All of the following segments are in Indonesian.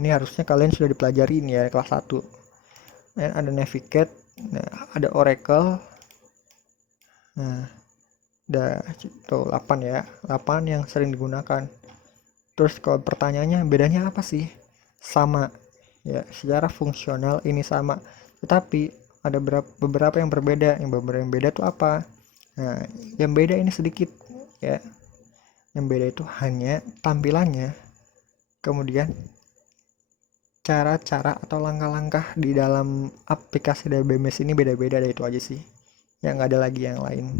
Ini harusnya kalian sudah dipelajari ini ya kelas 1. Dan ada navigate, nah, ada oracle. Nah, ada tuh 8 ya. 8 yang sering digunakan. Terus kalau pertanyaannya bedanya apa sih? Sama. Ya, secara fungsional ini sama. Tetapi ada beberapa yang berbeda. Yang beberapa yang beda itu apa? Nah, yang beda ini sedikit ya. Yang beda itu hanya tampilannya. Kemudian cara-cara atau langkah-langkah di dalam aplikasi dari BMS ini beda-beda, dari itu aja sih, yang nggak ada lagi yang lain.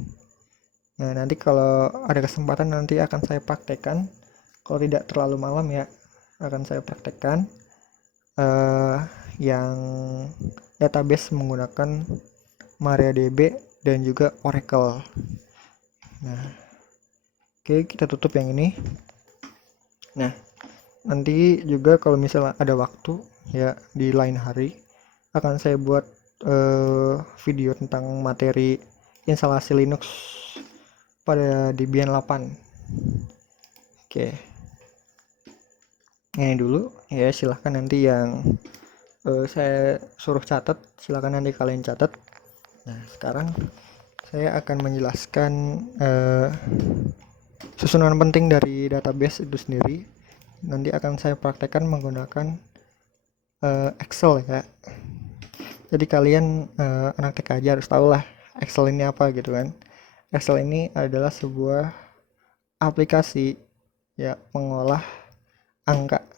Nah, nanti kalau ada kesempatan nanti akan saya praktekkan, kalau tidak terlalu malam ya, akan saya praktekkan eh, yang database menggunakan MariaDB dan juga Oracle. Nah, oke, kita tutup yang ini. Nah, nanti juga kalau misalnya ada waktu ya di lain hari akan saya buat video tentang materi instalasi Linux pada Debian 8. Oke, ini dulu ya, silahkan nanti yang saya suruh catat, silahkan nanti kalian catat. Nah, sekarang saya akan menjelaskan susunan penting dari database itu sendiri. Nanti akan saya praktekkan menggunakan Excel ya. Jadi kalian anak TK aja harus tahu lah Excel ini apa gitu kan. Excel ini adalah sebuah aplikasi ya pengolah angka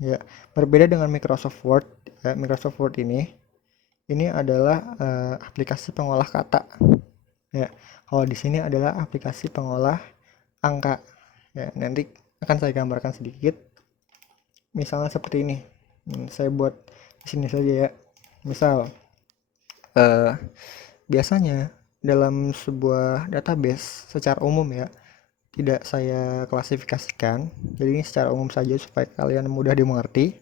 ya. Berbeda dengan Microsoft Word ya. Microsoft Word ini adalah aplikasi pengolah kata ya. Kalau di sini adalah aplikasi pengolah angka ya. Nanti akan saya gambarkan sedikit. Misalnya seperti ini. Saya buat di sini saja ya. Misal biasanya dalam sebuah database secara umum ya, tidak saya klasifikasikan, jadi ini secara umum saja supaya kalian mudah dimengerti.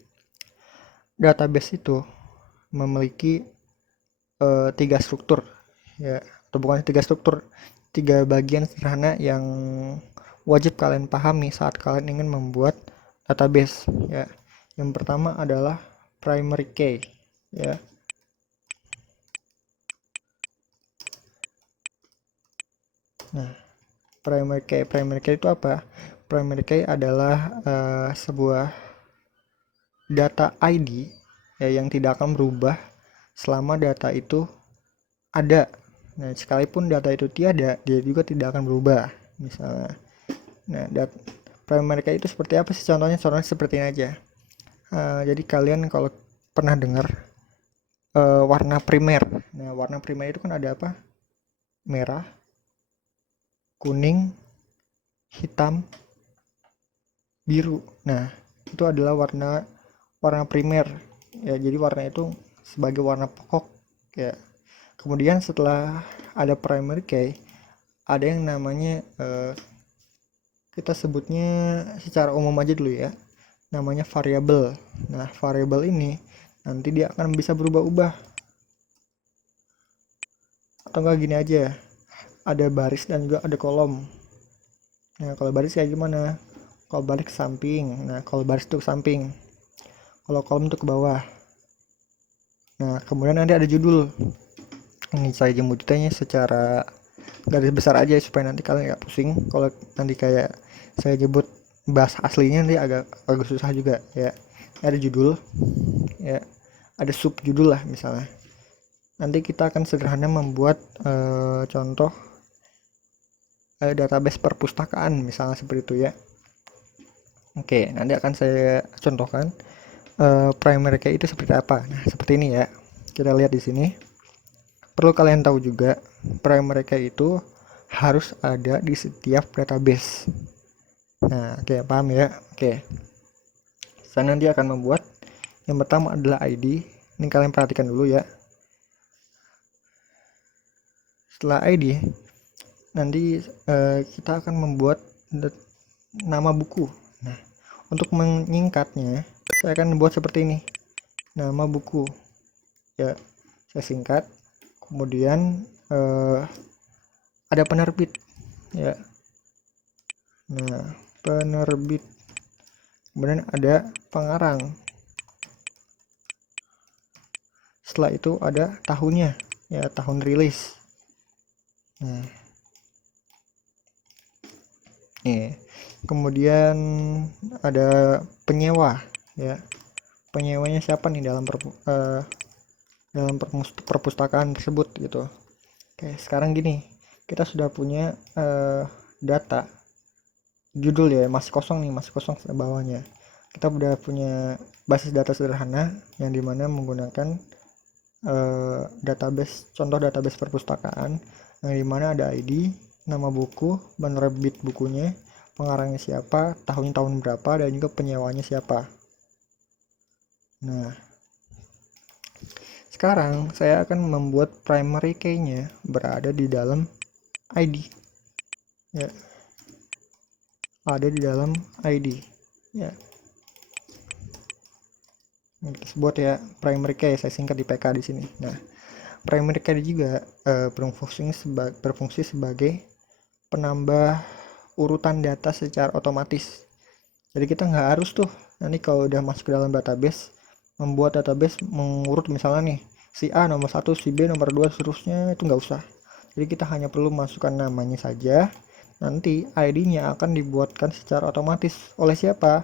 Database itu memiliki 3 struktur ya, atau bukan 3 struktur, 3 bagian sederhana yang wajib kalian pahami saat kalian ingin membuat database ya. Yang pertama adalah primary key ya. Nah, primary key itu apa? Primary key adalah sebuah data ID ya, yang tidak akan berubah selama data itu ada. Nah, sekalipun data itu tiada, dia juga tidak akan berubah. Misalnya, nah, primary key itu seperti apa sih contohnya? Contohnya seperti ini aja. Jadi kalian kalau pernah dengar warna primer. Nah, warna primer itu kan ada apa? Merah, kuning, hitam, biru. Nah, itu adalah warna primer ya. Jadi warna itu sebagai warna pokok ya. Kemudian setelah ada primary key, ada yang namanya kita sebutnya secara umum aja dulu ya, namanya variabel. Nah, variabel ini nanti dia akan bisa berubah-ubah, atau enggak gini aja, ada baris dan juga ada kolom. Nah, kalau baris kayak gimana? Kalau baris ke samping, nah kalau baris itu ke samping, kalau kolom itu ke bawah. Nah, kemudian nanti ada judul. Ini saya jemputnya secara garis besar aja supaya nanti kalian nggak pusing kalau nanti kayak saya nyebut bahasa aslinya, nanti agak susah juga ya. Ada judul ya, ada sub judul lah misalnya. Nanti kita akan sederhana membuat contoh database perpustakaan misalnya seperti itu ya. Oke, nanti akan saya contohkan primary key itu seperti apa. Nah, seperti ini ya. Kita lihat di sini. Perlu kalian tahu juga, primary key itu harus ada di setiap database. Nah, oke, paham ya? Oke. Saya nanti akan membuat yang pertama adalah ID. Ini kalian perhatikan dulu ya. Setelah ID, nanti kita akan membuat nama buku. Nah, untuk menyingkatnya, saya akan buat seperti ini. Nama buku. Ya, saya singkat. Kemudian ada penerbit. Ya. Nah, penerbit. Kemudian ada pengarang. Setelah itu ada tahunnya, ya tahun rilis. Nah, nih. Kemudian ada penyewa, ya. Penyewanya siapa nih dalam perpustakaan tersebut gitu. Oke, sekarang gini, kita sudah punya data judul ya, masih kosong nih, masih kosong bawahnya. Kita udah punya basis data sederhana yang dimana menggunakan contoh database perpustakaan yang dimana ada ID, nama buku, penerbit bukunya, pengarangnya siapa, tahun berapa, dan juga penyewanya siapa. Nah, sekarang saya akan membuat primary key-nya berada di dalam ID. Ya, ada di dalam ID. Ya, ini kita sebut ya primary key, saya singkat di PK di sini. Nah, primary key juga berfungsi sebagai penambah urutan data secara otomatis. Jadi kita nggak harus tuh nanti kalau udah masuk ke dalam database membuat database mengurut misalnya nih si A nomor 1, si B nomor 2, seterusnya, itu nggak usah. Jadi kita hanya perlu masukkan namanya saja, nanti ID-nya akan dibuatkan secara otomatis oleh siapa?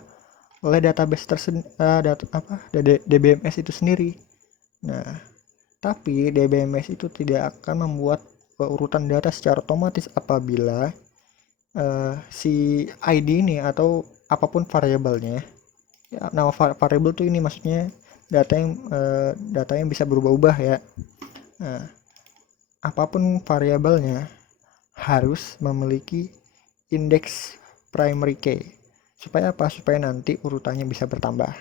Oleh database DBMS itu sendiri. Nah, tapi DBMS itu tidak akan membuat urutan data secara otomatis apabila si ID ini atau apapun variabelnya, ya, nama variabel tuh ini maksudnya data yang bisa berubah-ubah ya. Nah, apapun variabelnya harus memiliki indeks primary key. Supaya apa? Supaya nanti urutannya bisa bertambah.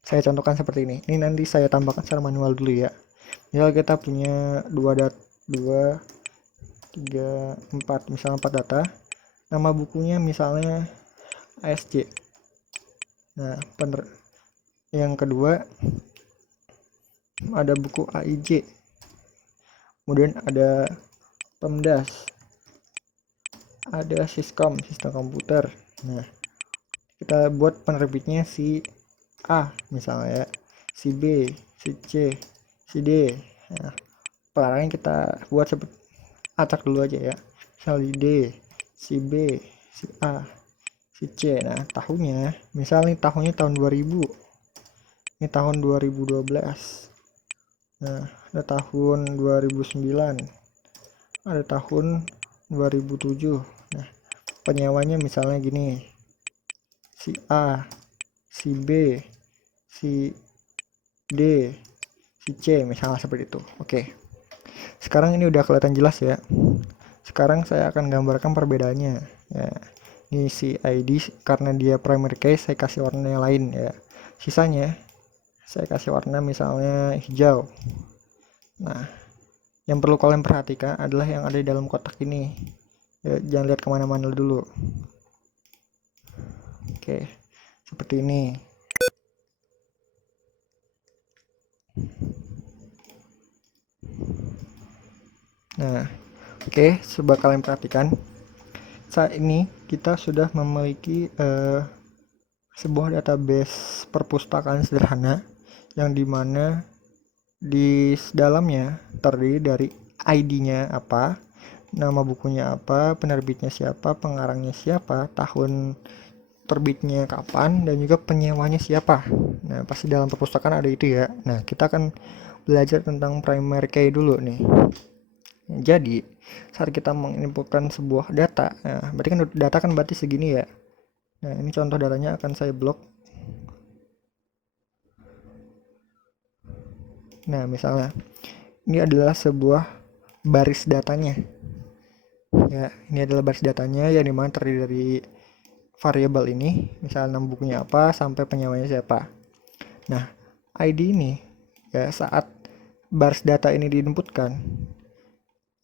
Saya contohkan seperti ini. Ini nanti saya tambahkan secara manual dulu ya. Misal kita punya 2, 3, 4, misalnya 4 data. Nama bukunya misalnya ASC. Nah, yang kedua ada buku AIJ. Kemudian ada PEMDAS. Ada sistem komputer. Nah, kita buat penerbitnya si A misalnya ya, si B, si C, si D. Nah, pelarangnya kita buat seperti acak dulu aja ya. Misalnya D, si B, si A, si C. Nah, tahunnya misalnya tahunnya tahun 2000. Ini tahun 2012. Nah, ada tahun 2009. Ada tahun 2007. Nah, penyewanya misalnya gini. Si A, si B, si D, si C, misalnya seperti itu. Oke. Sekarang ini udah kelihatan jelas ya. Sekarang saya akan gambarkan perbedaannya. Ya. Ini si ID karena dia primary key saya kasih warna yang lain ya. Sisanya saya kasih warna misalnya hijau. Nah, yang perlu kalian perhatikan adalah yang ada di dalam kotak ini. Ya, jangan lihat kemana-mana dulu. Oke, seperti ini. Nah, oke, coba kalian perhatikan. Saat ini kita sudah memiliki sebuah database perpustakaan sederhana yang dimana di dalamnya terdiri dari ID-nya apa, nama bukunya apa, penerbitnya siapa, pengarangnya siapa, tahun terbitnya kapan, dan juga penyewanya siapa. Nah, pasti dalam perpustakaan ada itu ya. Nah, kita akan belajar tentang primary key dulu nih. Jadi, saat kita menginputkan sebuah data, nah, berarti kan data kan berarti segini ya. Nah, ini contoh datanya akan saya blok. Nah, misalnya, ini adalah sebuah baris datanya. Ya, ini adalah baris datanya yang dimana terdiri dari variabel ini, misalnya nama bukunya apa sampai penyewanya siapa. Nah, ID ini ya saat baris data ini diinputkan,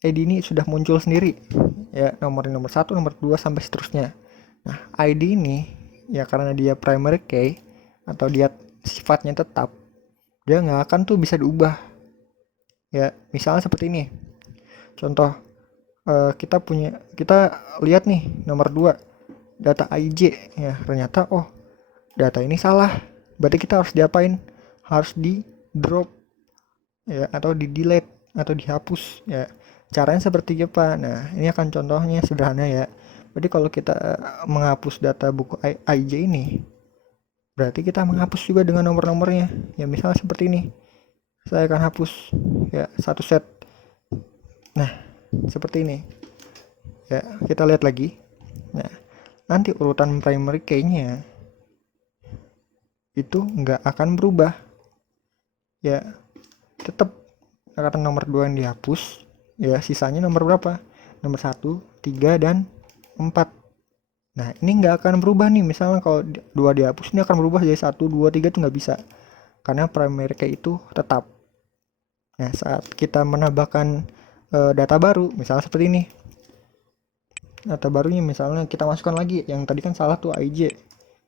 ID ini sudah muncul sendiri ya, nomor 1, nomor 2 sampai seterusnya. Nah, ID ini ya karena dia primary key atau dia sifatnya tetap, dia nggak akan tuh bisa diubah. Ya, misalnya seperti ini. Contoh kita lihat nih nomor 2 data IJ ya, ternyata data ini salah. Berarti kita harus diapain? Harus di drop ya, atau di delete atau dihapus ya. Caranya seperti apa? Nah, ini akan contohnya sederhana ya. Berarti kalau kita menghapus data buku IJ ini, berarti kita menghapus juga dengan nomor-nomornya. Ya, misalnya seperti ini. Saya akan hapus ya satu set. Nah, seperti ini. Ya, kita lihat lagi. Nah, nanti urutan primary key-nya itu nggak akan berubah. Ya, tetap akan nomor 2 yang dihapus. Ya, sisanya nomor berapa? Nomor 1, 3, dan 4. Nah, ini nggak akan berubah nih. Misalnya kalau 2 dihapus, ini akan berubah jadi 1, 2, 3 itu nggak bisa. Karena primary key itu tetap. Nah, saat kita menambahkan data baru, misalnya seperti ini. Data barunya misalnya kita masukkan lagi. Yang tadi kan salah tuh IJ.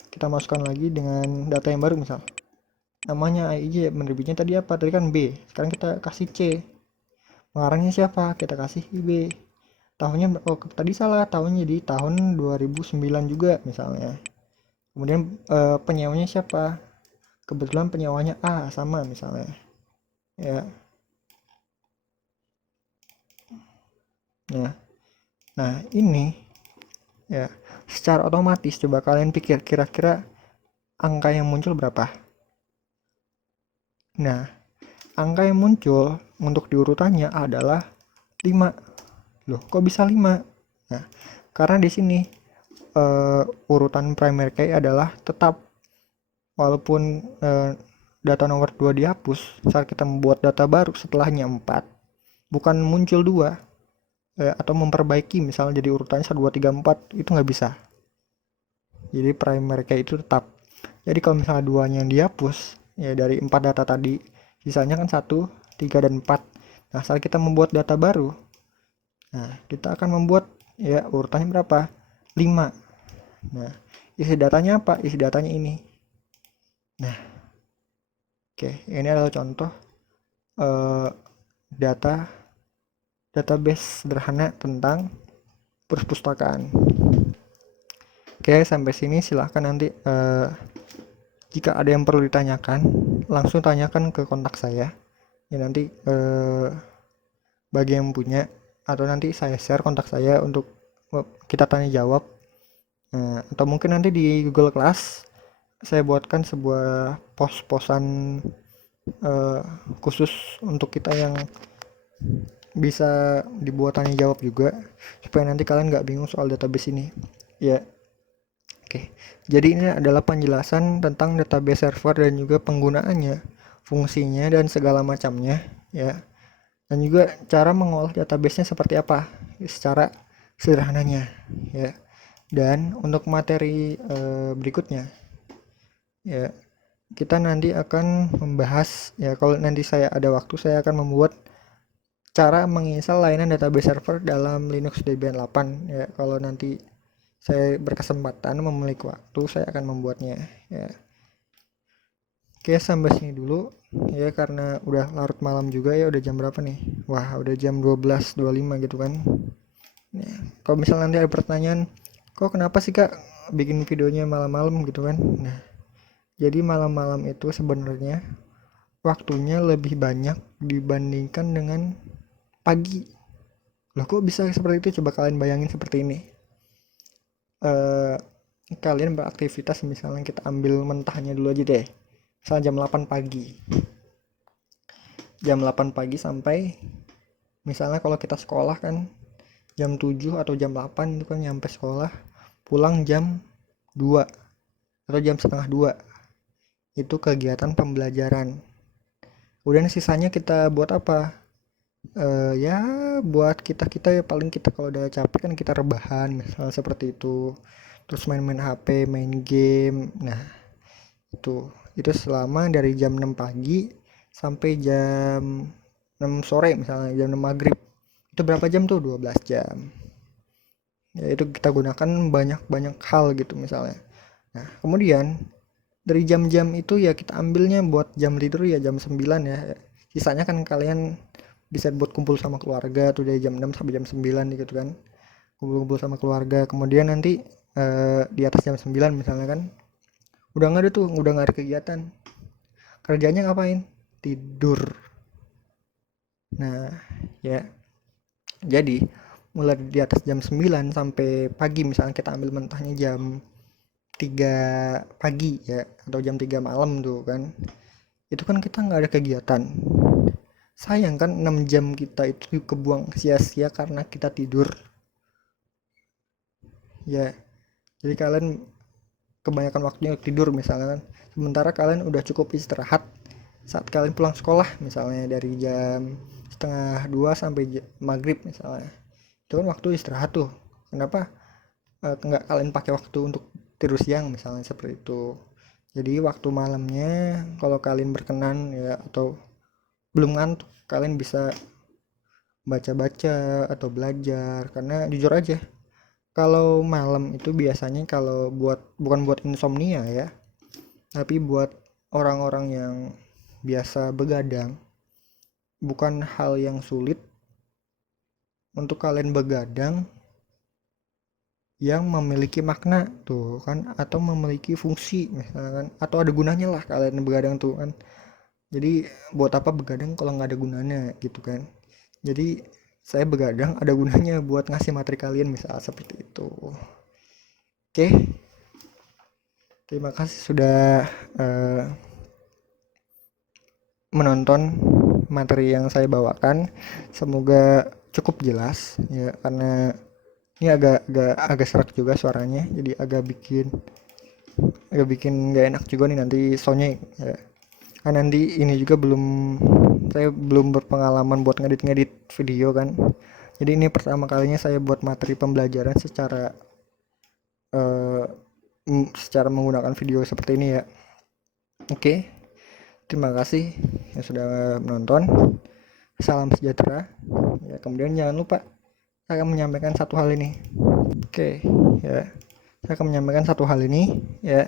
Kita masukkan lagi dengan data yang baru misal. Namanya IJ, penerbitnya tadi apa? Tadi kan B. Sekarang kita kasih C. Pengarangnya siapa? Kita kasih B. Tahunnya tadi salah, tahunnya di tahun 2009 juga misalnya. Kemudian penyewanya siapa? Kebetulan penyewanya A sama misalnya. Ya. Nah, ini ya secara otomatis coba kalian pikir kira-kira angka yang muncul berapa? Nah, angka yang muncul untuk diurutannya adalah 5. Loh, kok bisa 5? Nah, karena di sini urutan primary key adalah tetap walaupun data nomor 2 dihapus, saat kita membuat data baru setelahnya 4, bukan muncul 2 atau memperbaiki misalnya jadi urutannya 1 2 3 4 itu nggak bisa. Jadi primary key itu tetap. Jadi kalau misalnya 2-nya yang dihapus ya dari 4 data tadi, sisanya kan 1, 3 dan 4. Nah, saat kita membuat data baru, nah, kita akan membuat ya urutannya berapa? 5. Nah, isi datanya apa? Isi datanya ini. Nah, oke, ini adalah contoh data database sederhana tentang perpustakaan. Oke, sampai sini silahkan nanti jika ada yang perlu ditanyakan, langsung tanyakan ke kontak saya. Ya nanti bagi yang punya atau nanti saya share kontak saya untuk kita tanya jawab. Atau mungkin nanti di Google Class saya buatkan sebuah pos-posan khusus untuk kita yang bisa dibuat tanya jawab juga supaya nanti kalian nggak bingung soal database ini ya. Oke, jadi ini adalah penjelasan tentang database server dan juga penggunaannya, fungsinya dan segala macamnya ya, dan juga cara mengolah databasenya seperti apa secara sederhananya ya. Dan untuk materi berikutnya ya, kita nanti akan membahas ya, kalau nanti saya ada waktu saya akan membuat cara menginstal layanan database server dalam Linux Debian 8 ya. Kalau nanti saya berkesempatan memiliki waktu saya akan membuatnya ya. Oke, sampai sini dulu ya, karena udah larut malam juga ya. Udah jam berapa nih? Wah, udah jam 12.25 gitu kan ya. Kalau misalnya nanti ada pertanyaan, kok kenapa sih kak bikin videonya malam-malam gitu kan? Nah, jadi malam-malam itu sebenarnya waktunya lebih banyak dibandingkan dengan pagi. Loh, kok bisa seperti itu? Coba kalian bayangin seperti ini. Kalian beraktivitas, misalnya kita ambil mentahnya dulu aja deh. Misalnya jam 8 pagi. Jam 8 pagi sampai misalnya kalau kita sekolah kan jam 7 atau jam 8 itu kan nyampe sekolah. Pulang jam 2 atau jam setengah 2. Itu kegiatan pembelajaran. Kemudian sisanya kita buat apa? Ya buat kita ya, paling kita kalau udah capek kan kita rebahan misalnya seperti itu, terus main-main HP, main game. Nah, itu selama dari jam 6 pagi sampai jam 6 sore, misalnya jam 6 maghrib. Itu berapa jam tuh? 12 jam ya. Itu kita gunakan banyak hal gitu misalnya. Nah, kemudian dari jam-jam itu ya kita ambilnya buat jam tidur ya jam 9 ya. Sisanya kan kalian bisa buat kumpul sama keluarga tuh dari jam 6 sampai jam 9 gitu kan. Kumpul-kumpul sama keluarga. Kemudian nanti di atas jam 9 misalnya kan udah nggak ada kegiatan. Kerjanya ngapain? Tidur. Nah, ya. Jadi, mulai di atas jam 9 sampai pagi, misalnya kita ambil mentahnya jam 3 pagi ya, atau jam 3 malam tuh kan. Itu kan kita nggak ada kegiatan. Sayang kan 6 jam kita itu kebuang sia-sia karena kita tidur. Ya, jadi kalian kebanyakan waktunya tidur misalnya kan. Sementara kalian udah cukup istirahat saat kalian pulang sekolah misalnya dari jam setengah 2 sampai maghrib misalnya. Itu kan waktu istirahat tuh. Kenapa nggak kalian pakai waktu untuk tidur siang misalnya seperti itu. Jadi waktu malamnya kalau kalian berkenan ya atau belum ngantuk, kalian bisa baca-baca atau belajar, karena jujur aja kalau malam itu biasanya kalau bukan buat insomnia ya, tapi buat orang-orang yang biasa begadang, bukan hal yang sulit untuk kalian begadang yang memiliki makna tuh kan, atau memiliki fungsi misalkan, atau ada gunanya lah kalian begadang tuh kan. Jadi buat apa begadang kalau nggak ada gunanya gitu kan. Jadi saya begadang ada gunanya buat ngasih materi kalian misal seperti itu. Oke, terima kasih sudah eh, menonton materi yang saya bawakan. Semoga cukup jelas ya, karena ini agak serak juga suaranya, jadi agak bikin nggak enak juga nih nanti soundnya ya. Kan nanti ini juga saya belum berpengalaman buat ngedit-ngedit video kan. Jadi ini pertama kalinya saya buat materi pembelajaran eh, secara menggunakan video seperti ini ya. Oke, terima kasih yang sudah menonton. Salam sejahtera. Ya, kemudian jangan lupa saya akan menyampaikan satu hal ini. Oke, ya. Saya akan menyampaikan satu hal ini ya.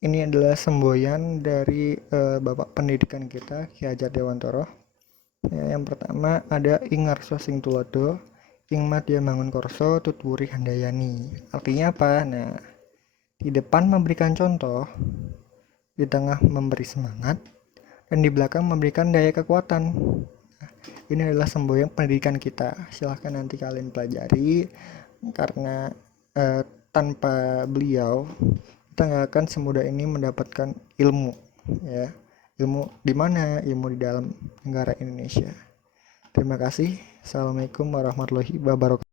Ini adalah semboyan dari Bapak Pendidikan kita, Ki Hajar Dewantara. Ya, yang pertama ada Ingarso sing tulodo, ing madya mangun korso tutwuri handayani. Artinya apa? Nah, di depan memberikan contoh, di tengah memberi semangat, dan di belakang memberikan daya kekuatan. Ini adalah semboyan pendidikan kita. Silahkan nanti kalian pelajari, karena tanpa beliau kita nggak akan semudah ini mendapatkan ilmu ya. Ilmu di mana? Ilmu di dalam negara Indonesia. Terima kasih. Assalamualaikum warahmatullahi wabarakatuh.